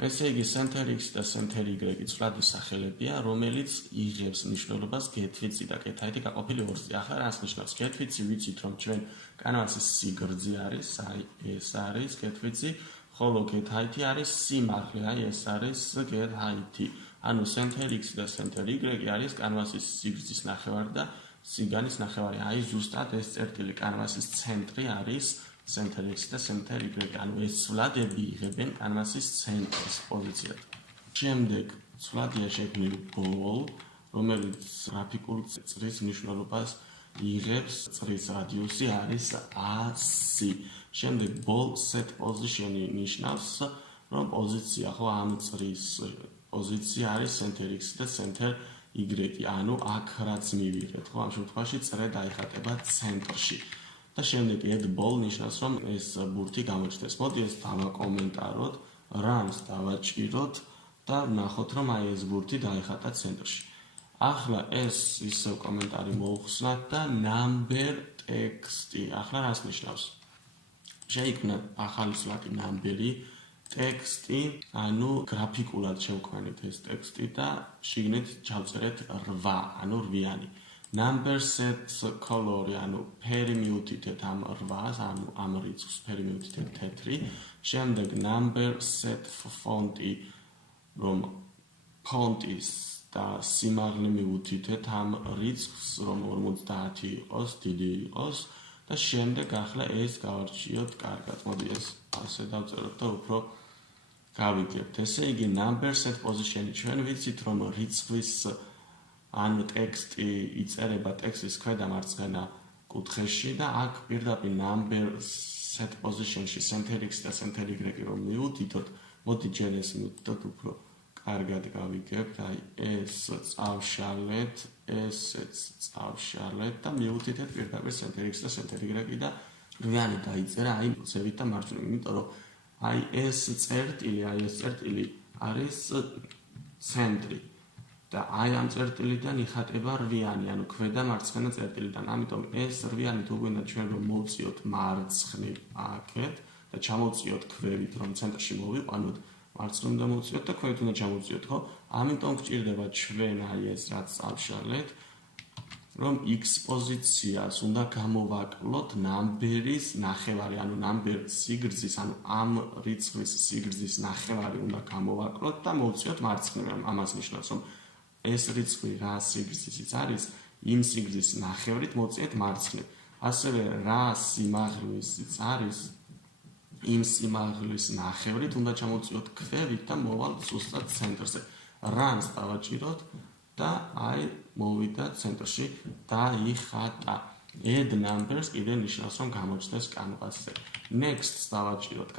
ესე იგი center x და center y ცვლადი სახელებია, რომელიც იღებს ნიშნულობას get-ვიცი და get-height გაყოფილი 2-ზე. ახლა რას ნიშნავს? get-ვიცი ვიცით, რომ ჩვენ კანვასის სიგრძე არის, აი ეს არის get-ვიცი, ხოლო get-height არის სიმაღლე, აი ეს არის get-height. ანუ center x და center y არის კანვასის სიგრძის ნახევარი და სიგანის ნახევარი. აი ზუსტად ეს წერტილი კანვასის ცენტრი არის center x და center y. ანუ ეს ცვლადები იღებენ კანვასის ცენტრის პოზიციად. შემდეგ ცვლადია შექმნილი ball, რომელიც გრაფიკული წრის მნიშვნელობას იღებს, წრის რადიუსი არის AC. შემდეგ ball set position ნიშნავს, რომ პოზიცია ხო ამ წრის პოზიცია არის center x და center y. ანუ აქ რაც მივიღეთ, ხო, ამ შემთხვევაში წრე დაიხატება ცენტრში. და შემდეგ add ball ნიშნავს, რომ ეს ბურთი გამოჩნდეს. მოდი ეს დავაკომენტაროთ, runs დავაჭიროთ და ვნახოთ, რომ აი ეს ბურთი დაიხატა ცენტრში. ახლა ეს ისევ კომენტარი მოუხსნათ და number ტექსტი. ახლა რას ნიშნავს? შეიქმნა ახალი ცვლადი number-ი, ტექსტი, ანუ გრაფიკულად შევქმნით ეს ტექსტი და შიგნით ჩავწერეთ 8, ანუ 8-იანი. Number set color, ანუ ფერი მივუთითეთ ამ 8-ს, ანუ ამ რიცხვს ფერი მივუთითეთ თეთრი. შემდეგ number set font-ი, რომ ფონტის და სიმაღლე მივუთითეთ ამ რიცხვს, რომ 50 იყოს, დიდი იყოს და შემდეგ ახლა ეს გავარჩიოთ კარგად. მოდი ეს ასე დავწეროთ და უფრო გავიგებთ. ესე იგი number set position-ი ჩვენ ვიცით, რომ რიცხვის ანუ ტექსტი იწერება ტექსტის ქვედა მარცხენა კუთხეში და აქ პირდაპირ number set position-ში center x და center y რომ მივუთითოთ, მოდი ჯერ ეს მივუთითოთ უფრო კარგად გავიგებთ. აი ეს წავშალეთ, ესეც წავშალეთ და მივუთითეთ პირდაპირ center x და center y და 8-იანი დაიწერა აი ზევით და მარჯვნივ, იმიტომ რომ აი ეს წერტილი არის ცენტრი. და აი ამ წერტილიდან იხატება 8-იანი, ანუ ქვედა მარცხენა წერტილიდან. ამიტომ ეს 8-იანი თუ გვინდა ჩვენ რომ მოვწიოთ მარცხნივ აქეთ და ჩამოვწიოთ ქვევით, რომ ცენტრში მოვიყვანოთ, მარცხნივ უნდა მოვწიოთ და ქვევით უნდა ჩამოვწიოთ, ხო? ამიტომ გჭირდება ჩვენ აი ეს რაც წავშალეთ, რომ x პოზიციას უნდა გამოვაკლოთ number-ის ნახევარი, ანუ number სიგრძის, ანუ ამ რიცხვის სიგრძის ნახევარი უნდა გამოვაკლოთ და მოვწიოთ მარცხნივ. ამას ნიშნავს, რომ ეს რიცხვი რა სიგრძისიც არის, იმ სიგრძის ნახევრით მოვწიეთ მარცხნივ. ასევე რა სიმაღლისიც არის, იმ სიმაღლის ნახევრით უნდა ჩამოვწიოთ ქვევით და მოვალთ ზუსტად ცენტრზე. runs დავაჭიროთ და აი მოვიდა ცენტრში დაიხატა. add numbers კიდე ნიშნავს, რომ გამოჩნდეს კანვასზე. next დავაჭიროთ